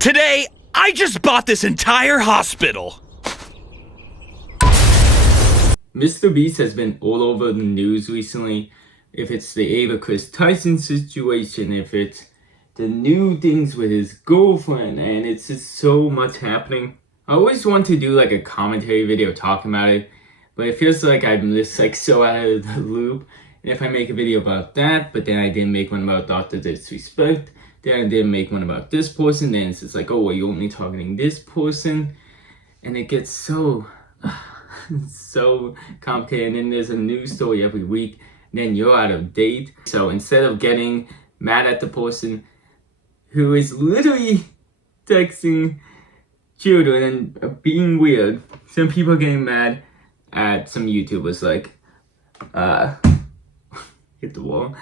Today, I just bought this entire hospital. Mr. Beast has been all over the news recently. If it's the Ava Chris Tyson situation, if it's the new things with his girlfriend, and it's just so much happening. I always want to do like a commentary video talking about it, but it feels like I'm just like so out of the loop. And if I make a video about that, but then I didn't make one about Dr. Disrespect, then I didn't make one about this person, then it's just like, oh, well, you're only targeting this person, and it gets so so complicated. And then there's a news story every week, then you're out of date. So instead of getting mad at the person who is literally texting children and being weird, some people are getting mad at some YouTubers like hit the wall,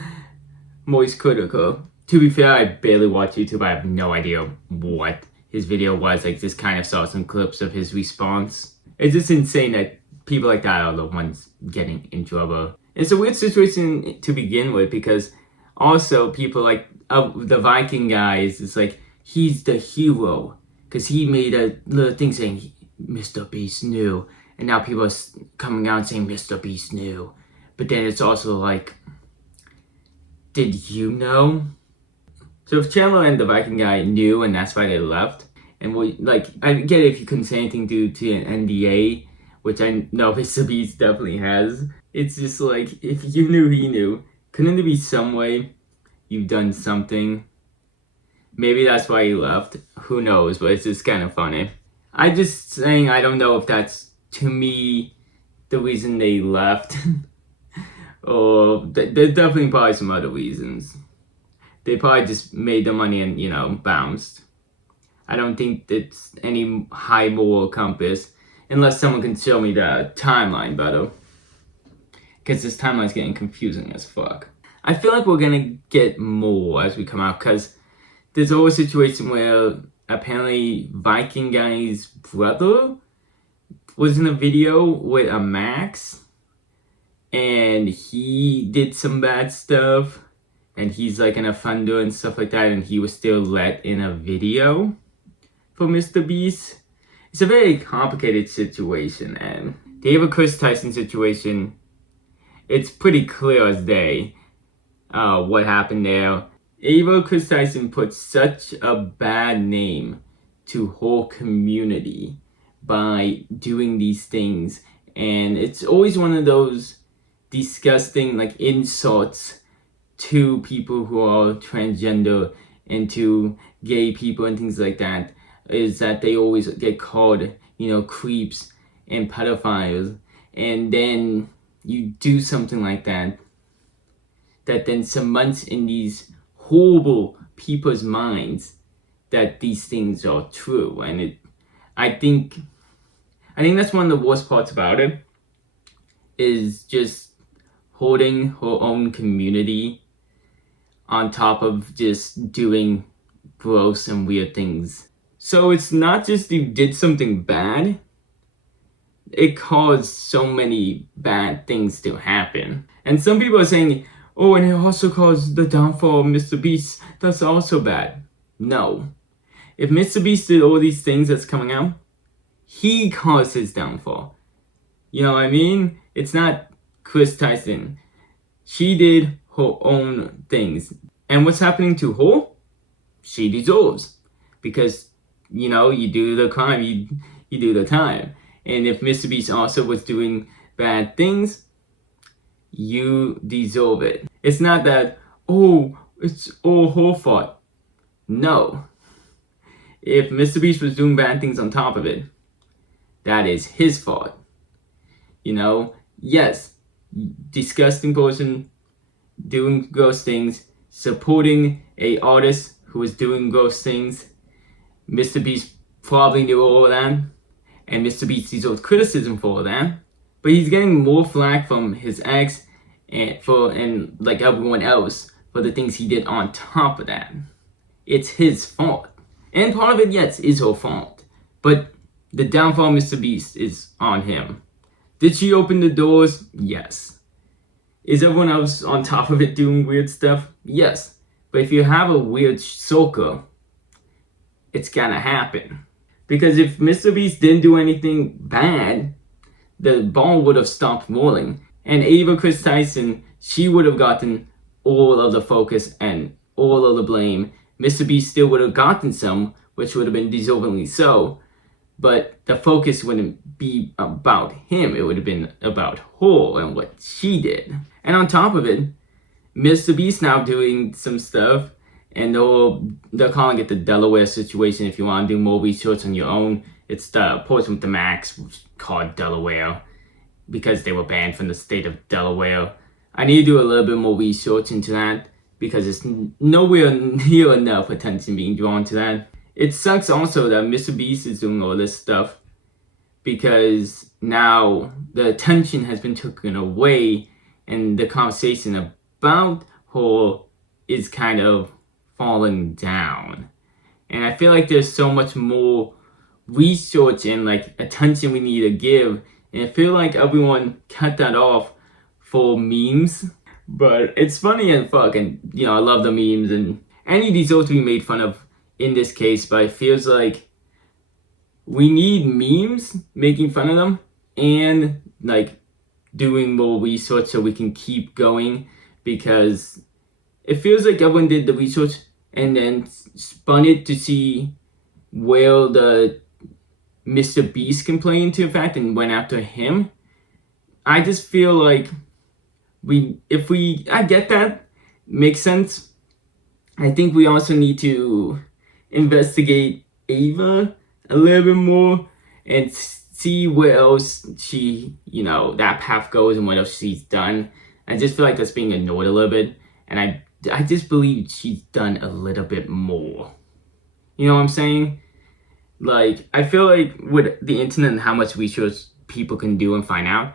Moist Critical. To be fair, I barely watch YouTube. I have no idea what his video was. I just kind of saw some clips of his response. It's just insane that people like that are the ones getting in trouble. It's a weird situation to begin with, because also people like the Viking guys, it's like he's the hero because he made a little thing saying Mr. Beast knew, and now people are coming out saying Mr. Beast knew. But then it's also like, did you know? So if Chandler and the Viking guy knew and that's why they left, and I get it if you couldn't say anything due to an NDA, which I know Mr. Beast definitely has. It's just like, if you knew he knew, couldn't there be some way you've done something? Maybe that's why he left. Who knows? But it's just kind of funny. I just saying, I don't know if that's, to me, the reason they left. Or there's definitely probably some other reasons. They probably just made the money and, bounced. I don't think it's any high moral compass, unless someone can show me the timeline better. Because this timeline's getting confusing as fuck. I feel like we're gonna get more as we come out, because there's always a situation where apparently Viking guy's brother was in a video with a Max, and he did some bad stuff, and he's like an offender and stuff like that, and he was still let in a video for Mr. Beast. It's a very complicated situation, and the Ava Chris Tyson situation, it's pretty clear as day what happened there. Ava Chris Tyson put such a bad name to whole community by doing these things, and it's always one of those disgusting like insults to people who are transgender and to gay people and things like that, is that they always get called, creeps and pedophiles. And then you do something like that, that then cements in these horrible people's minds that these things are true. And I think that's one of the worst parts about it, is just holding her own community on top of just doing gross and weird things. So it's not just you did something bad, it caused so many bad things to happen. And some people are saying, oh, and it also caused the downfall of Mr. Beast. That's also bad. No. If Mr. Beast did all these things that's coming out, he caused his downfall. You know what I mean? It's not Chris Tyson. She did her own things. And what's happening to her? She deserves. Because, you do the crime, you do the time. And if Mr. Beast also was doing bad things, you deserve it. It's not that, oh, it's all her fault. No. If Mr. Beast was doing bad things on top of it, that is his fault. Yes, disgusting person doing gross things, supporting a artist who was doing gross things. Mr. Beast probably knew all of that, and Mr. Beast deserves criticism for all that. But he's getting more flack from his ex and like everyone else for the things he did on top of that. It's his fault. And part of it, yes, is her fault. But the downfall of Mr. Beast is on him. Did she open the doors? Yes. Is everyone else on top of it doing weird stuff? Yes. But if you have a weird circle, it's gonna happen. Because if Mr. Beast didn't do anything bad, the ball would have stopped rolling. And Ava Chris Tyson, she would have gotten all of the focus and all of the blame. Mr. Beast still would have gotten some, which would have been deservingly so. But the focus wouldn't be about him. It would have been about her and what she did. And on top of it, Mr. Beast now doing some stuff. And they're calling it the Delaware situation. If you want to do more research on your own, it's the portion with the Max called Delaware because they were banned from the state of Delaware. I need to do a little bit more research into that because it's nowhere near enough attention being drawn to that. It sucks also that Mr. Beast is doing all this stuff because now the attention has been taken away and the conversation about her is kind of falling down. And I feel like there's so much more research and like attention we need to give. And I feel like everyone cut that off for memes. But it's funny and fuck, and you know, I love the memes and any deserve to be made fun of in this case, but it feels like we need memes making fun of them and like doing more research so we can keep going, because it feels like everyone did the research and then spun it to see where the Mr. Beast complained to, in fact, and went after him. I just feel like I get that, makes sense. I think we also need to investigate Ava a little bit more and see where else she, you know, that path goes and what else she's done. I just feel like that's being ignored a little bit, and I just believe she's done a little bit more. You know what I'm saying? Like, I feel like with the internet and how much research people can do and find out,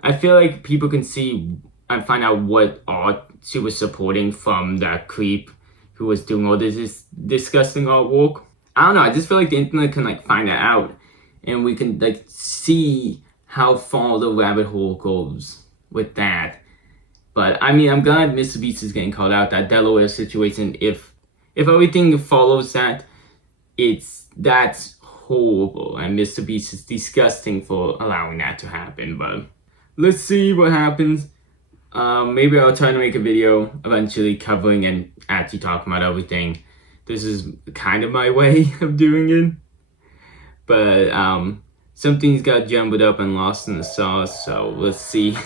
I feel like people can see and find out what art she was supporting from that creep who was doing all this disgusting artwork. I don't know, I just feel like the internet can like find that out and we can like see how far the rabbit hole goes with that. But I mean, I'm glad Mr. Beast is getting called out. That Delaware situation, if everything follows that, that's horrible, and Mr. Beast is disgusting for allowing that to happen. But let's see what happens. Maybe I'll try to make a video eventually covering and actually talking about everything. This is kind of my way of doing it, but some things got jumbled up and lost in the sauce. So let's see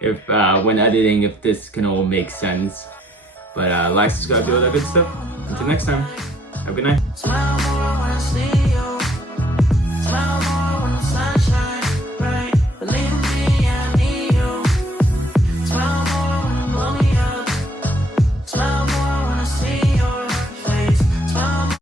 if when editing, if this can all make sense. But like, subscribe, do all that good stuff. Until next time, have a good night.